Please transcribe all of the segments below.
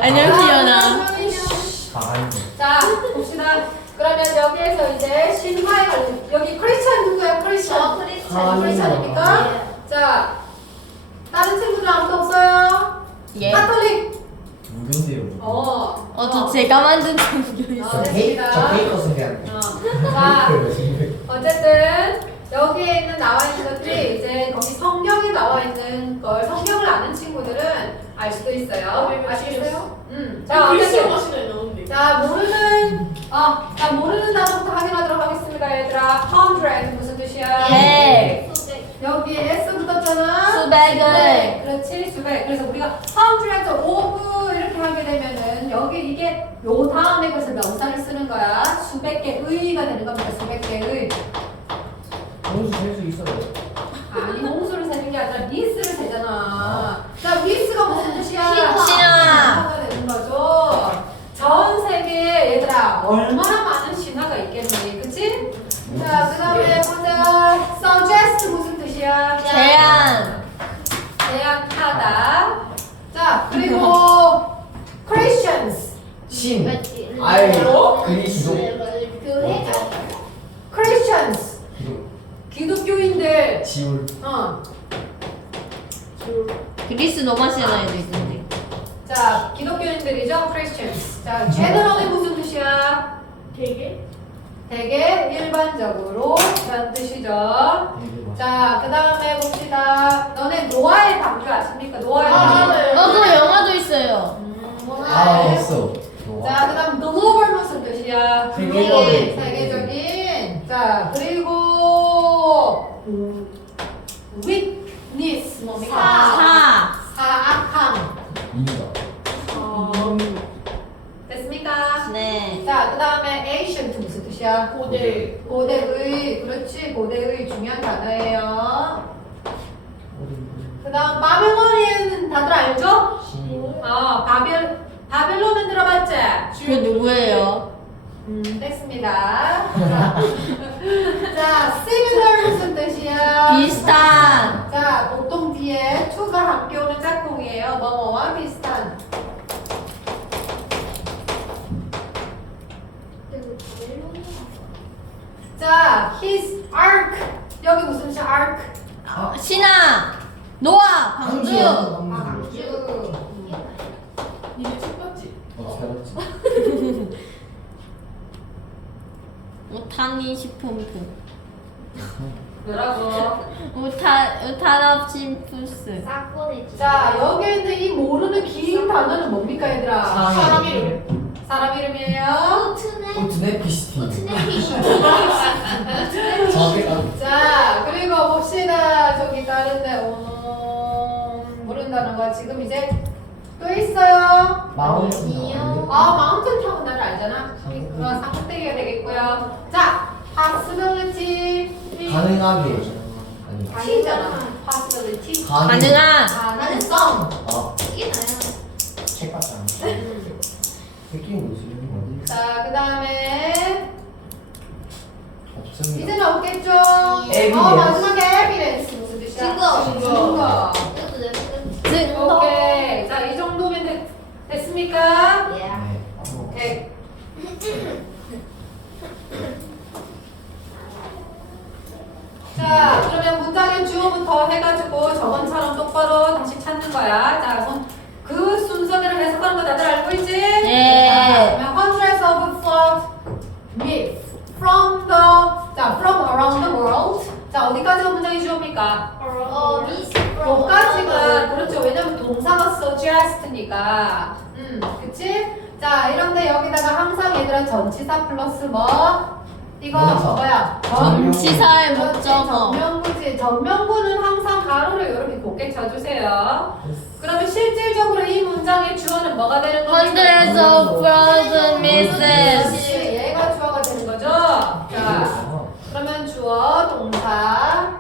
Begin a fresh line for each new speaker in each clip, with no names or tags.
안녕 시연아.
자, 봅시다. 그러면 여기에서 이제 신화에 관련 여기 크리스찬 누구야? 크리스찬. 크리스찬입니까? 자, 다른 친구들 아무도 없어요?
예.
카톨릭.
무근데요.
저 제가 만든 종교
어, 됐습니다.
저 베이커 소개한
자, 어쨌든 여기에 있는 나와 있는 것들이 이제 거기 성경에 나와 있는 걸 성경을 아는 친구들은 알 수도 있어요. 아시겠어요? 자, 어쨌든 자 모르는 단어부터 확인하도록 하겠습니다, 얘들아. 100 무슨 뜻이야?
백.
여기에 S 붙었잖아.
수백을.
그렇지, 수백. 그래서 우리가 100 of 이렇게 하게 되면은 여기 이게 요 다음에 것을 명사를 쓰는 거야. 수백 개의가 되는 겁니다. 수백 개의.
공수 셀수 있어요.
아니 홍수를 세는 게 아니라 미스를 세잖아. 자, 미스가 무슨 뜻이야?
신화.
신화가 되는 거죠. 전 세계에 얘들아 얼마나 많은 신화가 있겠니, 그치? 자, 그 다음에 보자. suggest 무슨 뜻이야?
제안.
제안하다. 자, 그리고 Christians.
신, 알, 그리스도,
Christians. 기독교인들.
지울,
그리스 로마 신화에도 있는데.
자, 기독교인들이죠, Christians. 자, generally 무슨 뜻이야? 되게 일반적으로 라는 뜻이죠. 자, 그 다음에 봅시다. 너네 노아의 방주 아십니까? 노아의 방주.
그거 영화도 있어요.
없어.
자, 그 다음 global 무슨 뜻이야?
세계적인.
세계적인. 자, 그리고 witness 뭡니까?
사.
사악함.
인가.
됐습니까?
네.
자, 그 다음에 ancient 무슨 뜻이야? 고대의. 그렇지, 고대의 중요한 단어예요. 그 다음 바벨로니아는 다들 알죠?
신,
바벨론은 들어봤지?
그 누구예요?
됐습니다. 자, similar 무슨 뜻이야?
비슷한.
자, 보통 뒤에 to가 함께 오는 짝꿍이에요. 뭐뭐와 비슷한. 자, his ark. 여기 무슨 뜻이야? ark.
신화. 노아. 방주.
방주.
잘했지.
오타니 식품품.
뭐라고?
오타납 심푸스.
자, 여기에 있는 이 모르는 긴 단어는 뭡니까, 얘들아?
사람 이름.
사람 이름이에요.
오트네피시티. 정확히
자, 그리고 봅시다. 저기 다른데, 모른다는 거 지금 이제 또 있어요.
마운틴.
마운틴 타고 나를 알잖아. 그럼 상대기가 되겠고요. 자, possibility.
가능하게.
아니잖아. possibility.
가능한.
가능성.
책 같지 않아. 느낌 뭐지? 어디?
자, 그 다음에
없습니다.
이제는 없겠죠?
Evidence.
마지막에 evidence 무슨 뜻이야? 증거.
증거.
오케이. 자, 이 정도면 됐습니까?
네.
오케이. 자, 그러면 문장의 주어부터 해가지고 저번처럼 똑바로 다시 찾는 거야. 자, 그 순서대로 해석하는 거 다들 알고 있지?
네.
자, 그러면 hundreds of float myths from around the world. 자, 어디까지가 문장의 주어입니까? 여기까지가 그렇죠. 왜냐면 동사가 suggest니까. 그치? 자, 이런데 여기다가 항상 얘들아 전치사 플러스 뭐? 이거
명사.
뭐야?
전치사의
그렇지,
목적어.
전명구지. 전명구는 항상 가로를 이렇게 곱게 쳐주세요. 그러면 실질적으로 이 문장의 주어는 뭐가 되는 거죠?
Hundreds of frozen misses.
얘가 주어가 되는 거죠? 자, 그러면 주어, 동사.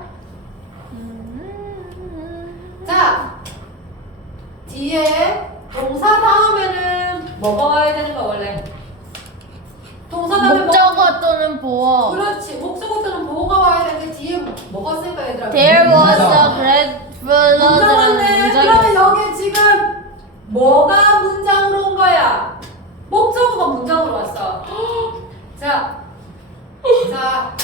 자, 뒤에 동사 다음에는 뭐가 와야 되는 거 원래? 동사 다음에
목적어 또는 보어.
그렇지. 목적어 또는 보어가 와야 되는데 뒤에 뭐가 쓸까 얘들아?
There was a great flood.
문장 왔네. 그러면 여기 지금 뭐가 문장으로 온 거야?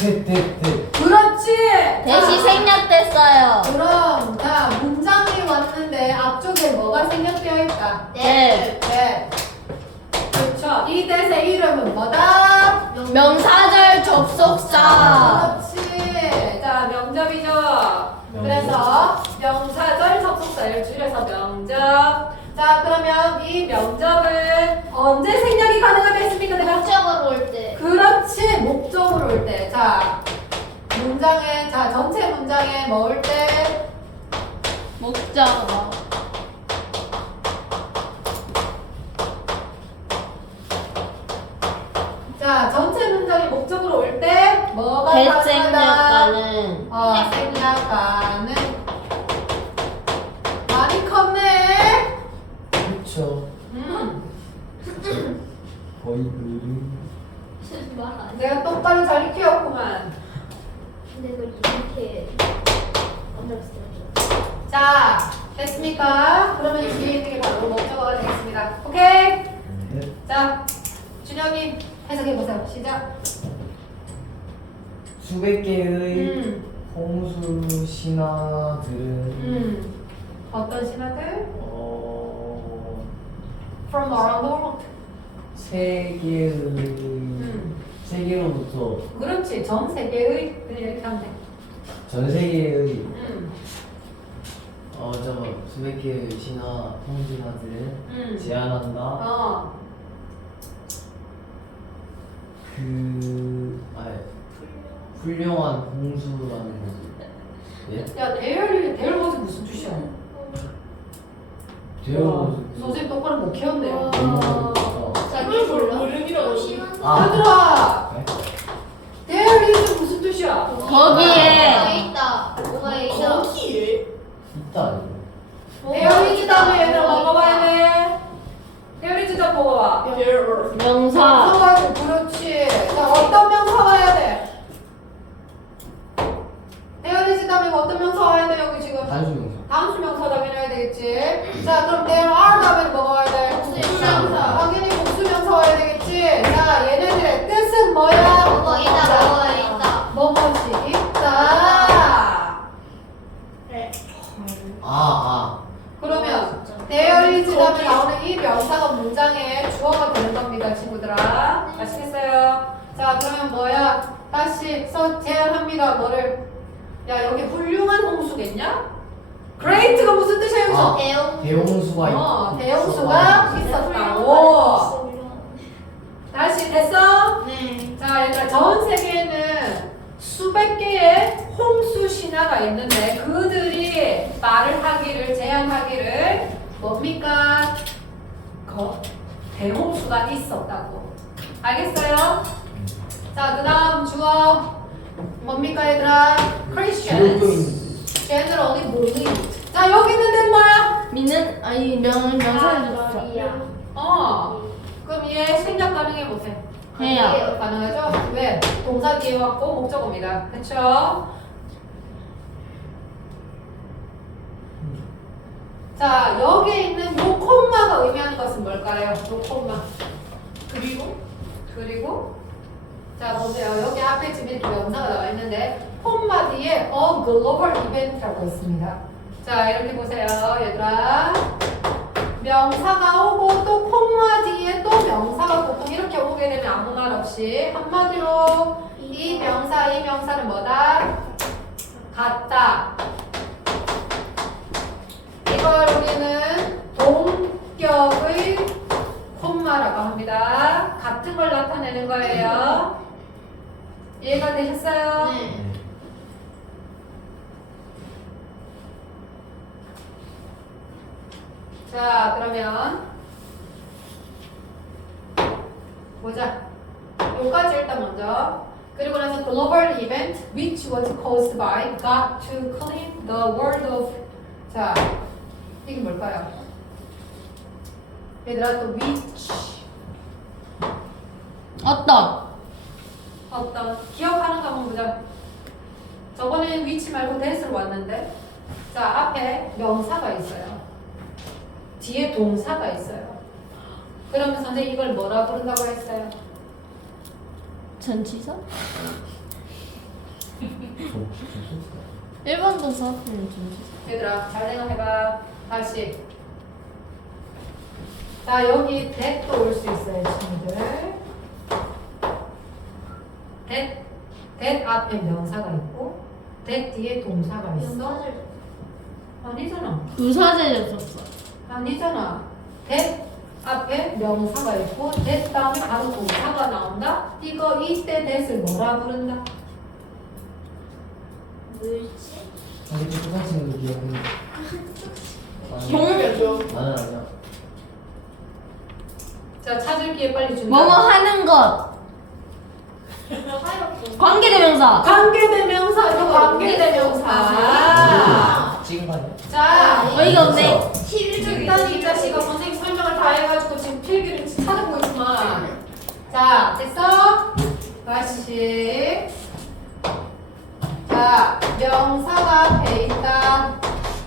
그렇지.
대시 생략됐어요.
그럼 자 문장이 왔는데 앞쪽에 뭐가 생략되어 있다?
네.
네. 그렇죠. 이 대의 이름은 뭐다?
명사절 접속사.
그렇지. 자 명접이죠. 그래서 명사절 접속사를 줄여서 명접. 자 그러면 이 명접은 언제 생략이 가능하다 했습니까? 내가
목적으로 올 때.
그렇지. 목적으로 올 때. 자 문장에 자 전체 문장에 뭐 올 때?
목적어.
자 전체 문장이 목적으로 올 때 뭐가 가능하다?
대생략가는
생략가는 많이 컸네.
그쵸. 거의
말안
내가 똑바로 잘 익혔구만.
근데 그걸 이렇게 만들었어요.
자 됐습니까? 그러면 이 뒤에 있는 게 바로 목적어가 되겠습니다. 오케이?
네.
자 준영이 해석해보세요. 시작.
수백 개의 홍수 신화들은
어떤 신화들?
어
From around the world.
세계로부터
그렇지. 전 세계의 그냥 이렇게 하면 돼.
전 세계의
저거 수백 개의 신화 홍신화들은 제안한다. 훌륭한 홍수라는 거지. 예?
야 대열 모습 무슨 뜻이야?
되어
선생님 똑바로 못 키웠네요.
자기 몰라?
아.
얘들아
네?
대열이 무슨 뜻이야?
거기에
있다. 뭐가 있다.
있다 이거.
대열이 다음에 얘들아 먹어봐야 돼. 대열이 다 먹어봐.
명사.
명사가 그렇지. 자 어떤 명사 와야 돼? 대열이 다음에 어떤 명사 와야 돼 여기 지금?
단수명사.
단수 명사 당연히 해야 되겠지. 자 그럼 there are 다음에 뭐가 와야 돼?
복수명사.
당연히 복수명사 와야 되겠지. 자 얘네들의 뜻은 뭐야?
뭐가 있다. 뭐가 있다.
뭐뭐이 있다. 그러면 there is 다음에 나오는 이 명사가 문장의 주어가 되는 겁니다, 친구들아. 아시겠어요? 자 그러면 뭐야? 다시 제안합니다. 뭐를? 야 여기 훌륭한 홍수겠냐? great가 무슨 뜻이야 여기서?
대홍수가
대홍수가 있었다고. 다시 됐어?
네.
자 얘들아 전 세계에는 수백 개의 홍수 신화가 있는데 그들이 말을 하기를 제안하기를 뭡니까? 대홍수가 있었다고. 알겠어요? 자 그다음 주어 뭡니까 얘들아? Christians. 걔네들 어디 모르니? 자 여기 있는 데는 뭐야?
믿는 아니 명사절 접속사.
그럼 얘 생략 가능해 보세요.
해요.
가능하죠? 왜? 동사 뒤에 왔고 목적어입니다. 그쵸? 자 여기에 있는 요 콤마가 의미하는 것은 뭘까요? 요 콤마. 그리고 자 보세요. 여기 앞에 지금 이렇게 명사가 나와 있는데 콤마 뒤에 a global event라고 있습니다. 자 이렇게 보세요 얘들아. 명사가 오고 또 콤마 뒤에 또 명사가 보통 이렇게 오게 되면 아무 말 없이 한마디로 이 명사는 뭐다? 같다. 이걸 우리는 동격의 콤마라고 합니다. 같은 걸 나타내는 거예요. 이해가 되셨어요?
네.
자 그러면 보자. 요까지 일단 먼저. 그리고 나서 global event which was caused by God to clean the world of. 자 이게 뭘까요? 얘들아 또 which
어떤
기억하는 거 한번 보자. 저번에 which 말고 that으로 왔는데 자 앞에 명사가 있어요. 뒤에 동사가 있어요. 그러면 선생님 이걸 뭐라 부른다고 했어요?
전치사? 일본 동사 하면 좀.
얘들아 잘 생각해봐. 다시. 자 여기 that도 올 수 있어요 친구들. that 앞에 명사가 있고 that 뒤에 동사가 있어. 아니잖아.
부사제를 썼어.
아니잖아. that 앞에 명사가 있고 that 다음에 바로 동사가 나온다. 이거 이때 that을 뭐라 부른다?
물질?
아니 그 똑같은 기억은
아니야 아니야.
자 찾을 기회 빨리 준다.
뭐뭐 하는 것.
하얗고.
관계대명사.
관계대명사. 이거 관계대명사.
찍은 거 아니야?
자
어이가 없네.
11쪽
일단 이 자식아 선생님 설명을 다 해가지고 지금 필기를 찾아보고 있구만. 자 됐어? 다시. 자 명사가 앞에 있다.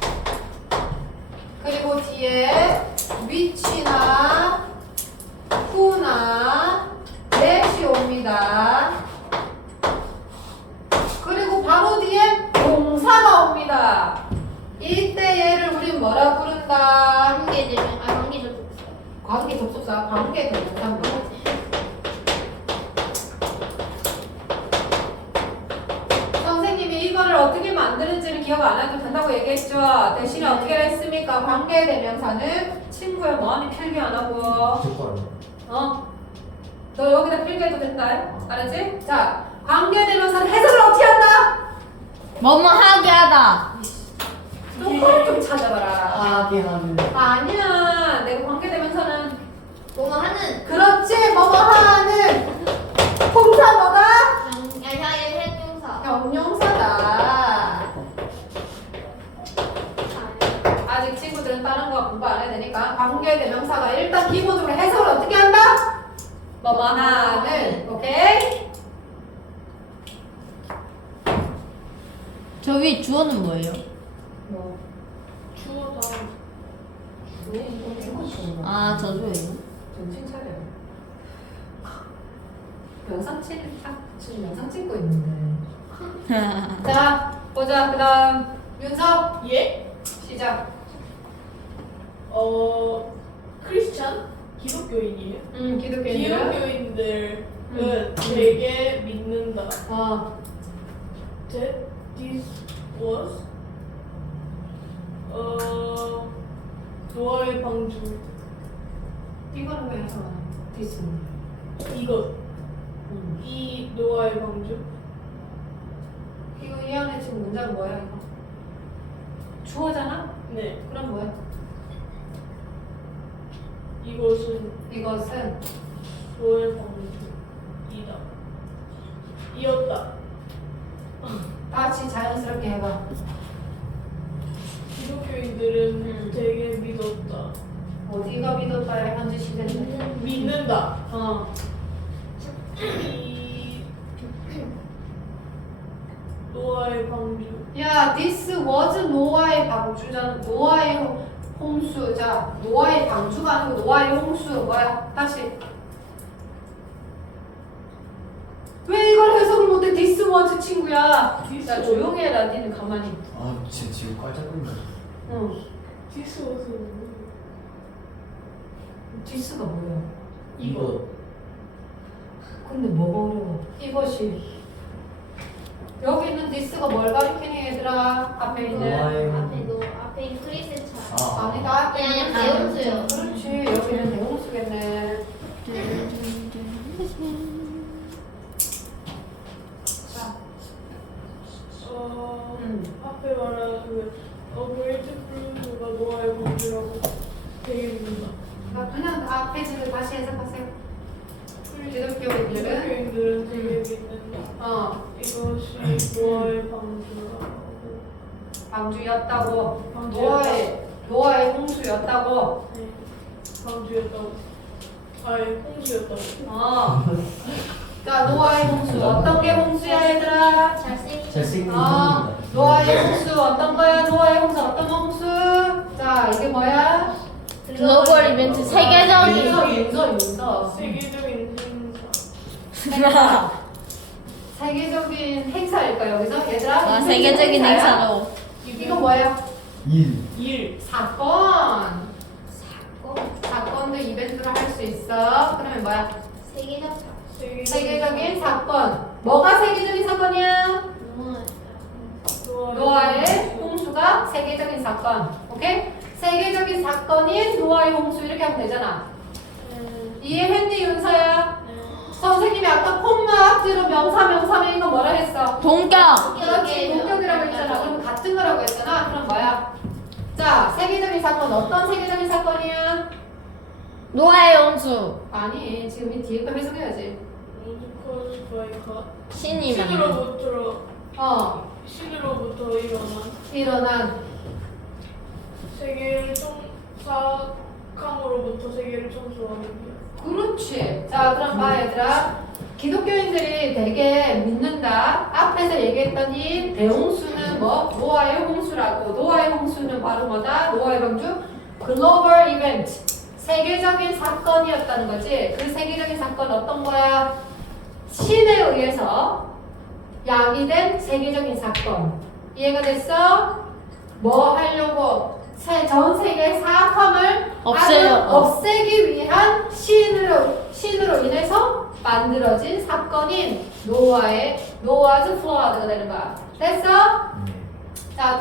그리고 뒤에 위치나 후나 that이 옵니다. 그리고 바로 뒤에 동사가 옵니다. 이때 얘를 우린 뭐라 부른다?
관계되면 관계적
관계 접속사, 관계 대명사. 선생님이 이거를 어떻게 만드는지를 기억 안 해도 된다고 얘기했죠. 대신에 어떻게 했습니까? 관계 대명사는 친구야 뭐하니 필기 안 하고.
무조건
어? 너 여기다 필기해도 된다. 알았지? 자, 관계 대명사는 해석을 어떻게 한다?
뭐뭐 하게 하다.
똑바로 좀 찾아봐라.
하게 하는
아니야. 내가 관계 대명사는
뭐뭐 하는
그렇지. 뭐뭐 하는 동사 뭐다?
야야야 해동사.
형용사다. 아직 친구들은 다른 거 공부 안 해야 되니까 관계 대명사가 일단 기본적으로 해석을 어떻게 한다? 뭐뭐 하는. 오케이?
저 위에 주어는 뭐예요?
뭐
주어다.
아, 저주예요.
정신 차려. 영상 지금 영상 찍고 있는데. 자, 보자. 그다음 윤석
예?
시작.
크리스찬? 기독교인이에요?
기독교인들은
기독교인들은 되게 믿는다. That this was 노아의 방주.
이거는 왜 해서 디스는?
이것 이 노아의 방주.
이거 이 안에 지금 문장은 뭐야 이거? 주어잖아?
네,
그럼 뭐야?
이것은
이것은
노아의 방주이다. 이었다.
다시 자연스럽게 해봐.
기독교인들은 되게 믿었다.
어디가 믿었다야 현재 시대인데.
믿는다. 이 노아의 방주.
야, this was 노아의 방주잖아. 노아의 홍수. 자, 노아의 방주가 아니고 노아의 홍수. 뭐야? 다시. 왜 이걸 해석을 못해? this was 친구야.
This
야,
was.
조용히 해라. 니는 가만히.
아 진짜 지금 깔짝 거린다.
응.
This was
this가 뭐야?
이거
근데 뭐가 어려워? 이것이. 여기 있는 this가 뭘 가리키니 얘들아? 앞에 있는.
노아의
앞에 있는 크리스찬.
아니다. 앞에
그냥
있는
대홍수요.
그렇지. 여기는 대홍수겠네. 자.
앞에 말하는 그레이트 플루가 노아의 방주라고 되게 믿는다.
그냥 앞에 지금 다시 해석하세요. 기독교인들은
기독교인들은 되게 믿는다. 이것이 노아의 방주라고.
방주였다고.
방주였다.
노아의 홍수였다고.
네, 방주였다고. 아예 홍수였다고.
그러니까 노아의 홍수 어떤 게 홍수야 얘들아?
잘생긴
노아의 홍수 어떤 거야? 노아의 홍수 어떤 홍수? 자 이게 뭐야?
글로벌 이벤트 세계적인
윤서.
세계적인 행사.
세계적인 행사일까요? 여기서 얘들아.
아, 세계적인
행사야?
행사로.
이거 뭐예요?
1.
사건.
사건.
사건도 이벤트로 할 수 있어. 그러면 뭐야?
세계적 사건.
세계적인 사건. 뭐가 세계적인 사건이야? 노아의 홍수가 세계적인 사건. 오케이? 세계적인 사건인 노아의 홍수 이렇게 하면 되잖아. 이해했니 윤서야? 선생님이 아까 콤마 앞뒤로 명사인 거 뭐라 했어?
동격.
그렇지, 동격이라고 했잖아. 그럼 같은 거라고 했잖아. 그럼 뭐야? 자, 세계적인 사건 어떤 세계적인 사건이야?
노아의 홍수.
아니, 지금 이 뒤에 거 해석해야지.
caused by God.
신이 만든.
신으로부터 일어난
일어난
세계를 사악함으로부터 세계를 청소하는 게.
그렇지. 자, 그럼 봐, 얘들아. 기독교인들이 되게 믿는다. 앞에서 얘기했던 이 대홍수는 뭐? 노아의 홍수라고. 노아의 홍수는 바로 뭐다? 노아의 방주? 글로벌 이벤트. 세계적인 사건이었다는 거지. 그 세계적인 사건 어떤 거야? 신에 의해서 야기된 세계적인 사건. 이해가 됐어? 뭐 하려고? 전 세계의 사악함을
없애요.
없애기 위한 신으로 인해서 만들어진 사건인 노아즈 플러드가 되는 거야. 됐어? 자,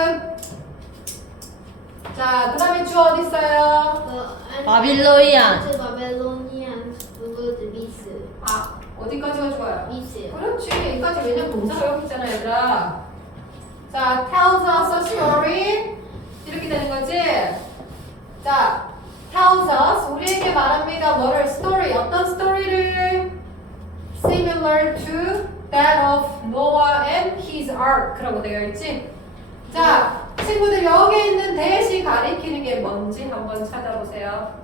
그다음에 주 어디 있어요?
바빌로니안.
바빌로니안 블루드 미스.
아, 어디까지가 좋아요?
미스요.
그렇지. 여기까지 왜냐면 동사가 여기 있잖아, 얘들아. 자, tells us a story. 이렇게 되는 거지. 자, tells us 우리에게 말합니다. 뭐를? story. 어떤 스토리를? similar to that of Noah and his ark라고 되어 있지. 자, 친구들 여기 있는 대시 가리키는 게 뭔지 한번 찾아보세요.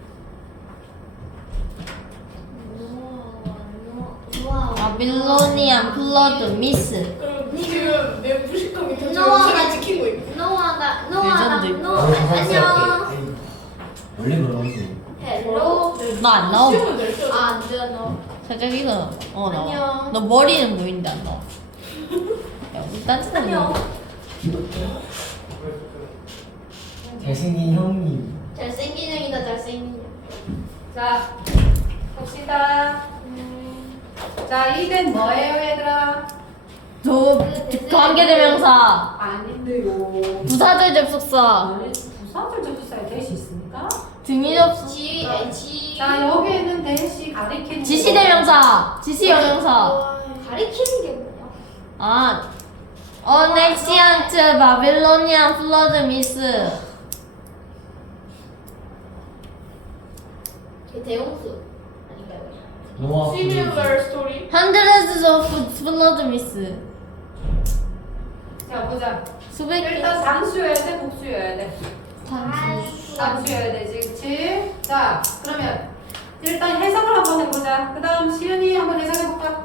바빌로니안 플러드 미스.
그럼 지금 내 무식함이 더
노아가
영상을 지키고 있고.
노아가
레전드.
안녕.
원래 그러는데.
헬로.
너 안 나와?
시험은 낼
안 돼, 너.
살짝 이거 나와.
안녕.
너 머리는 보인다 너. 야, 일단
안녕.
잘생긴 형님.
잘생긴 형이다, 잘생긴 형.
자, 봅시다. 자, 이는 뭐예요, 얘들아?
저 관계대명사.
아닌데요.
부사절 접속사.
아니, 부사절 접수사에 대시 있습니까?
등위 접속.
지.
자, 여기 있는 대시 가리키는
지시대명사. 지시형용사.
가리키는 게 뭐야?
아. 어넥시안트 바빌로니안 플러드 미스.
그 대홍수 아닌가요?
노아
Similar story.
Hundreds of flood miss.
자, 보자.
수백 개.
일단 단수여야 돼, 복수여야 돼? 단수여야 되지, 그치? 자, 그러면 일단 해석을 한번 해보자. 그 다음 시은이 한번 해석해볼까?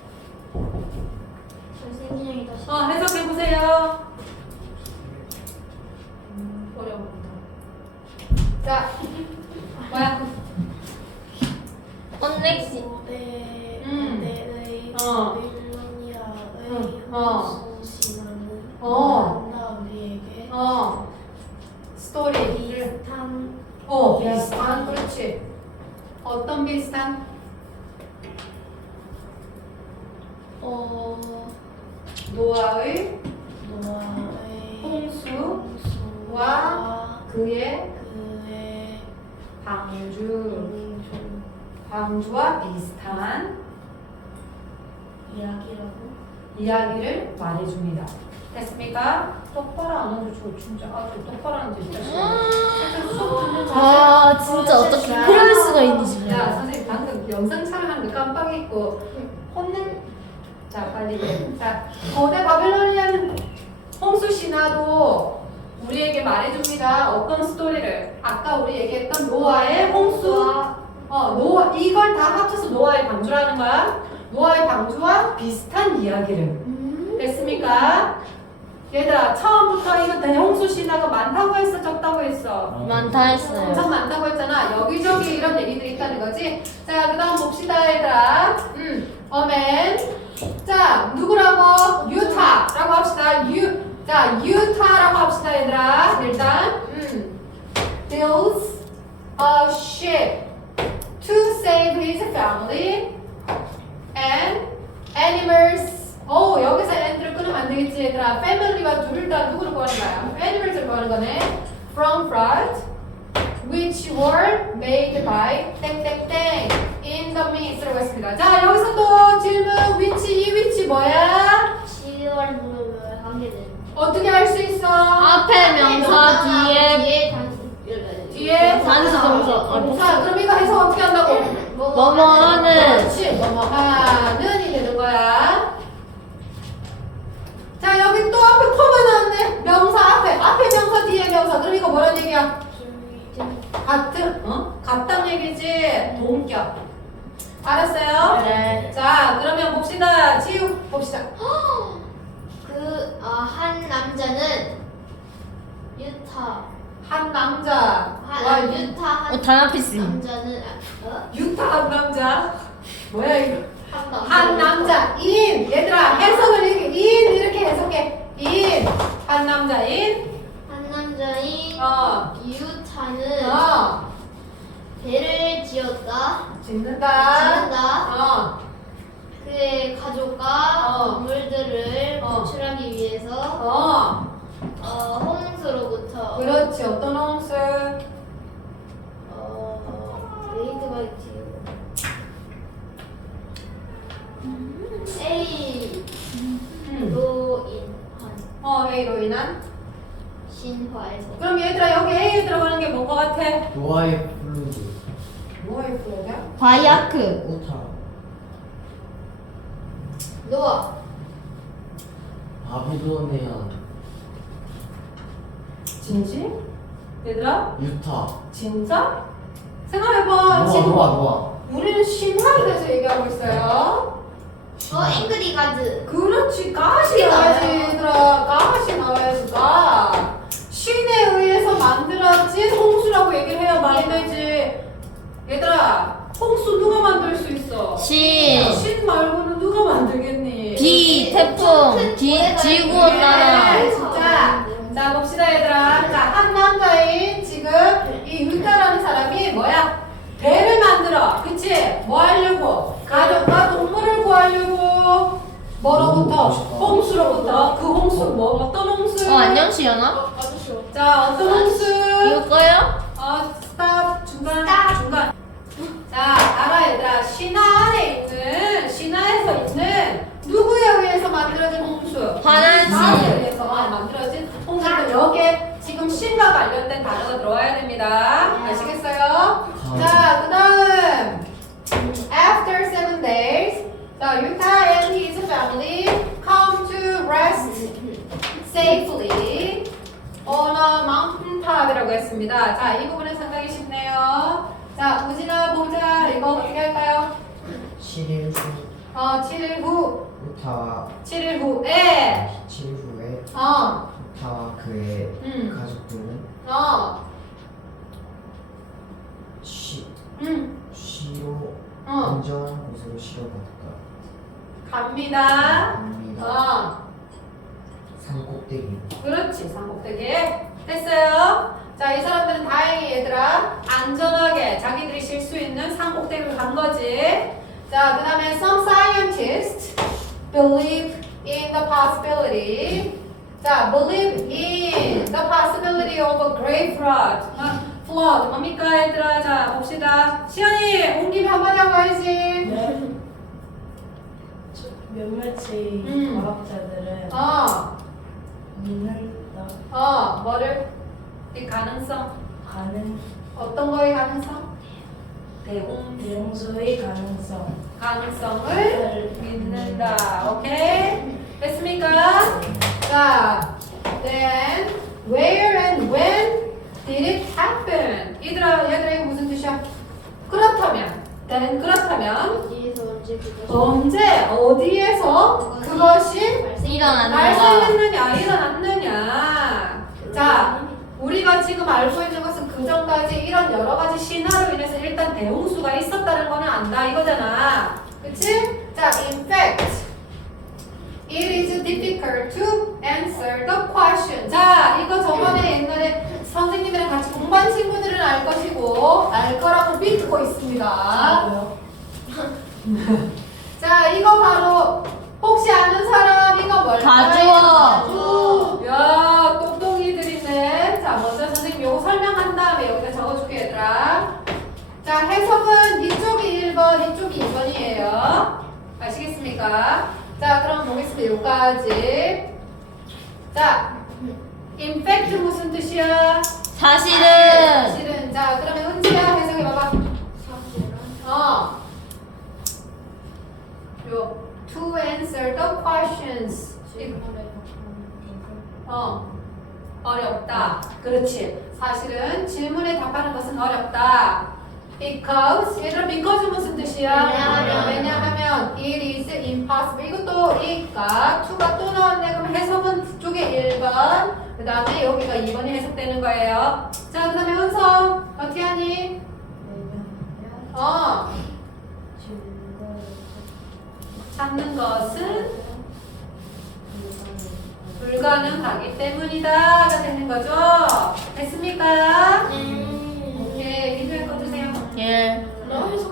잘생긴 형이다.
해석해보세요. 어려워. 자, 뭐야?
어넥시.
내의
어.
바빌로니아의
어.
홍수신화는
어.
만나 우리에게
스토리를.
비슷한
비슷한, 그렇지. 어떤 비슷한? 노아의
노아의
홍수와
홍수와
그의
그의
방주와 비슷한 이야기를 말해줍니다. 됐습니까? 똑바로 안 하죠, 저 진짜. 저 똑바로 하는 저 진짜 싫어. 수업 듣는
아 진짜 어떻게 그럴 수가 있는지.
야, 선생님 방금 영상 촬영하는 거 깜빡했고 혼는. 자, 빨리 해. 자, 거대 바빌로니안 홍수 신화도 우리에게 말해줍니다. 어떤 스토리를? 아까 우리 얘기했던 노아의 홍수. 노아, 이걸 다 합쳐서 노아의 방주라는 거야. 노아의 방주와 비슷한 이야기를. 됐습니까? 얘들아, 처음부터 이거 대홍수 신화가 많다고 했어, 적다고 했어?
많다 했어요.
엄청 많다고 했잖아. 여기저기 이런 얘기들이 있다는 거지. 자, 그 다음 봅시다, 얘들아. 어맨. 자, 누구라고? 유타라고 합시다. 자, 유타라고 합시다, 얘들아. 일단, builds a ship to save his family and animals. 여기서 and를 끊으면 안 되겠지, 얘들아. family와 둘 다 누구를 구하는 거야? animals를 구하는 거네. from flood, which were made by 땡땡땡 in the mid라고 했습니다. 자, 여기서 또 질문. which, 이 which 뭐야?
지월 무릎을 하게 되는.
어떻게 할 수 있어?
앞에 명사 뒤에
뒤에
단수 동사.
자, 그럼 이거 해석 어떻게 한다고?
뭐뭐하는.
그렇지, 뭐뭐하는이 되는 거야. 자, 여기 또 앞에 코마 나왔네. 명사 앞에 명사 뒤에 명사. 그럼 이거 뭐란 얘기야? 같은, 같단 얘기지. 동격. 알았어요?
네.
자, 그러면 봅시다. 지우 봅시다.
한 남자는 유타.
한 남자.
유타 한
단합했음.
남자는
유타 한 남자. 뭐야 이거?
한
한 남자인. 얘들아, 해석을 인 이렇게 해석해. 인. 한 남자인.
한 남자인 유타는 배를 지었다.
짓는다.
그의 가족과 동물들을 구출하기 위해서 홍수로부터
그렇지. 어떤 홍수?
레이드바이트 A로 인한
A로 인한.
신화에서
그럼 얘들아, 여기 A에 들어가는 게 뭔 거 같아?
노아의 플루드.
뭐가 있어야
바이아크.
우타.
노아
아비도네안.
진지? 얘들아?
유타.
진짜? 생각해봐. 지금
노아.
우리는 신화에 대해서 얘기하고 있어요.
앵그리 가드
그렇지. 가시 나와야지, 얘들아. 가시 나와야지, 가. 신에 의해서 만들어진 홍수라고 얘기를 해야 말이 되지. 얘들아, 홍수 누가 만들 수 있어? 신 말고는 누가 만들겠니?
태풍. 지구온난화.
네, 진짜. 자, 봅시다, 얘들아. 자, 한 남자인 지금 이 율다라는 사람이 뭐야? 배를 만들어. 그치? 뭐 하려고? 가족과 동물을 구하려고. 뭐로부터? 홍수로부터. 그 홍수 뭐? 어떤 홍수?
안녕 시연아.
자, 어떤 홍수?
이거 거요?
스탑. 중간. 자, 알아, 얘들아. 신화에서 있는 누구에 의해서 만들어진 홍수?
화난신.
신화에 의해서 만들어진 홍수는 여기에 지금 신과 관련된 단어가 들어와야 됩니다. 아시겠어요? 자, 그 다음. After 7 days, the Yuta and his family come to rest safely on a mountain top이라고 했습니다. 자, 이 부분은 상당히 쉽네요. 자, 우진아 보자. 이거 어떻게 할까요?
7일 후
7일 후.
우타와
7일 후에.
7일 후에
어.
우타와 그의 가족들은 쉬로 안전한 곳으로 쉬어갔다.
갑니다.
갑니다. 산꼭대기.
그렇지. 산꼭대기. 됐어요. 자, 이 사람들은 다행히 얘들아 안전하게 자기들이 쉴 수 있는 산꼭대기로 간 거지. 자, 그 다음에 some scientists believe in the possibility. 자, believe in the possibility of a great flood. flood 뭡니까 얘들아? 자, 봅시다. 시연이 온 김에 한마디 하고 가야지.
몇몇의 과학자들은 믿는다.
뭐를? 이 가능성.
가는
어떤 거의 가능성?
대홍수의
가능성을 믿는다. 오케이? 됐습니까? 자, then where and when did it happen? 얘들아 이게 무슨 뜻이야? 그렇다면, then 그렇다면
어디에서 언제 그것이
언제 어디에서 그것이
일어났는가.
일어났느냐? 자, 우리가 지금 알고 있는 것은 그 전까지 이런 여러 가지 신화로 인해서 일단 대홍수가 있었다는 거는 안다 이거잖아. 그치? 자, in fact, it is difficult to answer the question. 자, 이거 저번에 옛날에 선생님이랑 같이 공부한 친구들은 알 것이고 알 거라고 믿고 있습니다.
뭐요?
자, 이거 바로 혹시 아는 사람 이거 뭘까요?
가주어.
야, 똑똑이들 있네. 자, 먼저 선생님 요거 설명한 다음에 여기다 적어줄게 얘들아. 자, 해석은 이쪽이 1번, 이쪽이 2번이에요. 아시겠습니까? 자, 그럼 보겠습니다. 여기까지. 자, in fact 무슨 뜻이야?
사실은
사실은. 자, 그러면 은지야 해석해봐봐. 요 to answer the questions. 어렵다. 그렇지. 사실은 질문에 답하는 것은 어렵다. Because 얘들아 because 무슨 뜻이야? 왜냐하면 it is impossible. 이것도 이가 to가 또 나왔네. 그럼 해석은 쪽에 1번 그 다음에 여기가 2번이 해석되는 거예요. 자, 그 다음에 은성 어떻게 하니? 찾는 것은 불가능하기 때문이다가 되는 거죠. 됐습니까? 오케이. 민주의 거 주세요.
1.